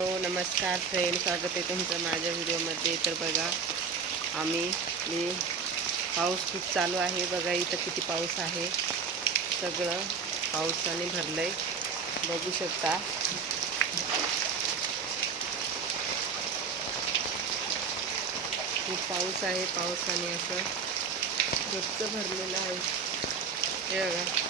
हो नमस्कार फ्रेंड, स्वागत आहे तुमचं माझ्या व्हिडिओमध्ये. तर बघा मी पाऊस खूप चालू आहे. बघा इथं किती पाऊस आहे. सगळं पावसाने भरलंय, बघू शकता. खूप पाऊस आहे. पावसाने असं गच्च भरलेलं आहे. हे बघा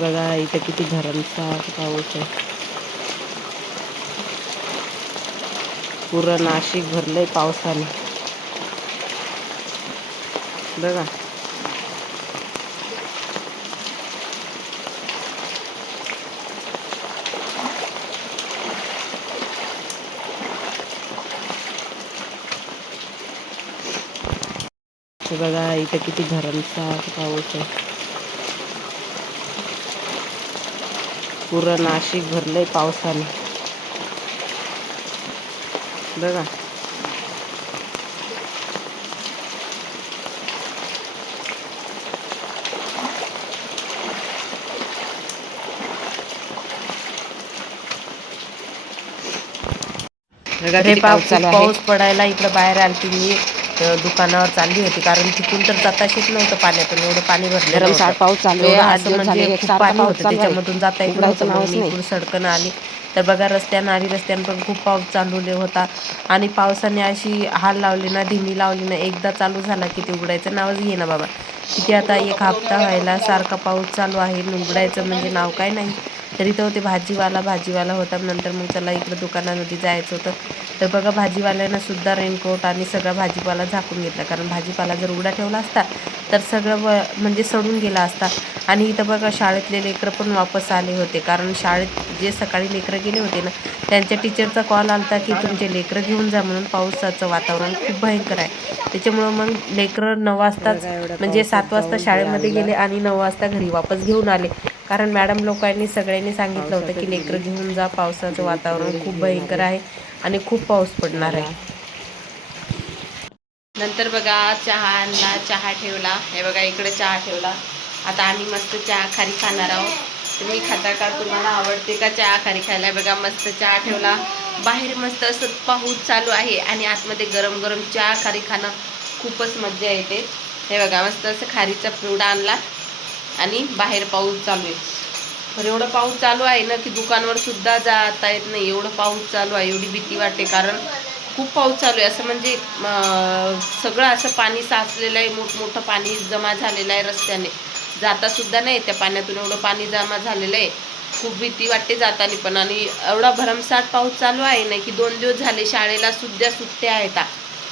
बघा इथं किती भरमसाठ पाऊस आहे. पूर्ण नाशिक भरलंय पावसाने. बघा बघा इथं किती भरमसाठ पाऊस आहे. पूर्ण नाशिक भरलंय पावसाने. बघा पाऊस पडायला इकडं बाहेर आलती मी. दुकानावर चालली होती, कारण तिथून तर जाताच येत नव्हतं पाण्यातून, एवढं पाणी भरलेलं होतं. पाऊस चालू आहे. एवढं 8 असं दिवस म्हणजे झाले खूप एकसारखा पाणी पाऊस होतं, चालू आहे. त्याच्यामधून जाता येत उघडायचं नव्हतं. मग नावच मी नाही. इकडून सडकन आली. तर बघा रस्त्यानं आली, रस्त्यानं पण खूप पाऊस चालू होता. आणि पावसाने अशी हाल लावली ना, धिमी लावली ना. एकदा चालू झाला की ते उघडायचं नावच घे ना बाबा. किती आता 1 हप्ता व्हायला सारखा पाऊस चालू आहे. उघडायचं म्हणजे नाव काय नाही. तरी तो ते भाजीवाला होता. नंतर मग त्याला इकडं दुकानामध्ये जायचं होतं. तर बघा भाजीवाल्यानं सुद्धा रेनकोट आणि सगळा भाजीपाला झाकून घेतला, कारण भाजीपाला जर उघडा ठेवला असता तर सगळं म्हणजे सडून गेला असता. आणि इथं बघा शाळेतले लेकरं पण वापस आले होते, कारण शाळेत जे सकाळी लेकरं गेले होते ना, त्यांच्या टीचरचा कॉल आला की तुमचे लेकरं घेऊन जा म्हणून. पावसाचं वातावरण खूप भयंकर आहे. त्याच्यामुळं मग लेकरं 9 वाजताच म्हणजे 7 वाजता शाळेमध्ये गेले आणि 9 वाजता घरी वापस घेऊन आले. कारण मॅडम लोकांनी सगळ्यांनी सांगितलं होतं की लेकरं घेऊन जा, पावसाचं वातावरण खूप भयंकर आहे आणि खूप पाऊस पडणार आहे. नंतर बघा चहा आणला, चहा ठेवला. हे बघा इकडे चहा ठेवला. आता आम्ही मस्त चहा खारी खाणार आहोत. तुम्ही खाता का? तुम्हाला आवडते का चहा खारी खायला? बघा मस्त चहा ठेवला. बाहेर मस्त असं पाऊस चालू आहे आणि आतमध्ये गरम गरम चहा खारी खाणं खूपच मजा येते. हे बघा मस्त असं खारीचा पिवडा आणला आणि बाहेर पाऊस चालू आहे. तर एवढं पाऊस चालू आहे ना की दुकानावर सुद्धा जाता येत नाही. एवढं पाऊस चालू आहे, एवढी भीती वाटते, कारण खूप पाऊस चालू आहे. असं म्हणजे सगळं असं पाणी साचलेलं आहे, मोठमोठं पाणी जमा झालेलं आहे रस्त्याने. जाता सुद्धा नाही त्या पाण्यातून, एवढं पाणी जमा झालेलं आहे. खूप भीती वाटते जाताना पण. आणि एवढा भरमसाठ पाऊस चालू आहे ना की 2 दिवस झाले शाळेला सुद्धा सुट्ट्या आहेत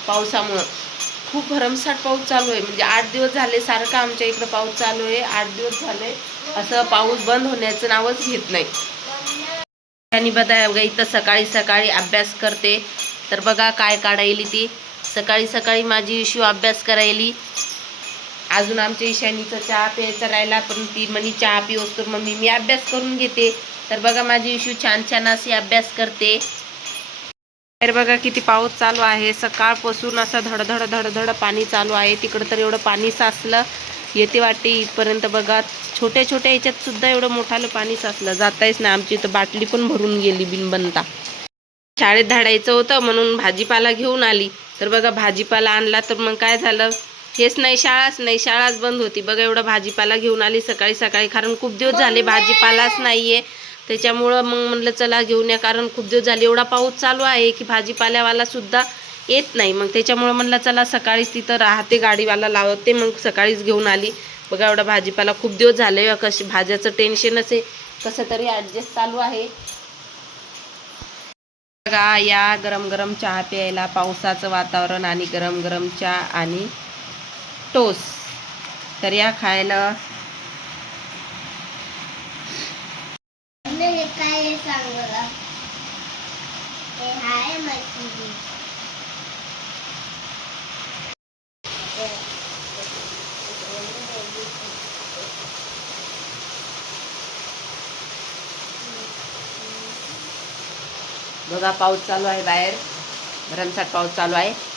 पावसामुळं. खूप भरमसाठ पाऊस चालू आहे, म्हणजे 8 दिवस झाले सारखा आमच्या इकडं पाऊस चालू आहे. 8 दिवस झाले असं पाऊस बंद होण्याचं नावच घेत नाही. आणि बघा इथं सकाळी सकाळी अभ्यास करते. तर बघा काय काढायली ती. सकाळी सकाळी माझी इशू अभ्यास करायली. अजून आमच्या ईशानीचा चहा प्यायचा राहिला, पण ती म्हणी चहा पिओस तर मम्मी मी अभ्यास करून घेते. तर बघा माझी इशू छान छान अशी अभ्यास करते. तर बघा किती पाऊस चालू आहे. सकाळपासून असं धडधड धडधड पाणी चालू आहे. तिकडं तर एवढं पाणी साचलं येते वाटते इथपर्यंत. बघा छोट्या छोट्या याच्यात सुद्धा एवढं मोठालं पाणी साचलं, जाताच ना. आमची इथं बाटली पण भरून गेली बिनबनता. शाळेत धाडायचं होतं म्हणून भाजीपाला घेऊन आली. तर बघा भाजीपाला आणला तर मग काय झालं, हेच नाही शाळाच नाही, शाळाच बंद होती. बघा एवढा भाजीपाला घेऊन आली सकाळी सकाळी, कारण खूप दिवस झाले भाजीपालाच नाहीये. त्याच्यामुळं मग म्हणलं चला घेऊन या, कारण खूप दिवस झाले एवढा पाऊस चालू आहे की भाजीपाल्यावाला सुद्धा येत नाही. मग त्याच्यामुळं म्हणलं चला सकाळीच तिथं राहते गाडीवाला लावते, मग सकाळीच घेऊन आली. बघा एवढा भाजीपाला खूप दिवस झाले. कशी भाज्याचं टेन्शनच आहे, कसं तरी ॲडजस्ट चालू आहे. बघा या गरम गरम चहा प्यायला, पावसाचं वातावरण आणि गरम गरम चहा आणि टोस्ट. तर या खायला. काय सांग मला. हे हाय माहिती. बघा पाऊस चालू आहे बाहेर, भरमसाठ पाऊस चालू आहे.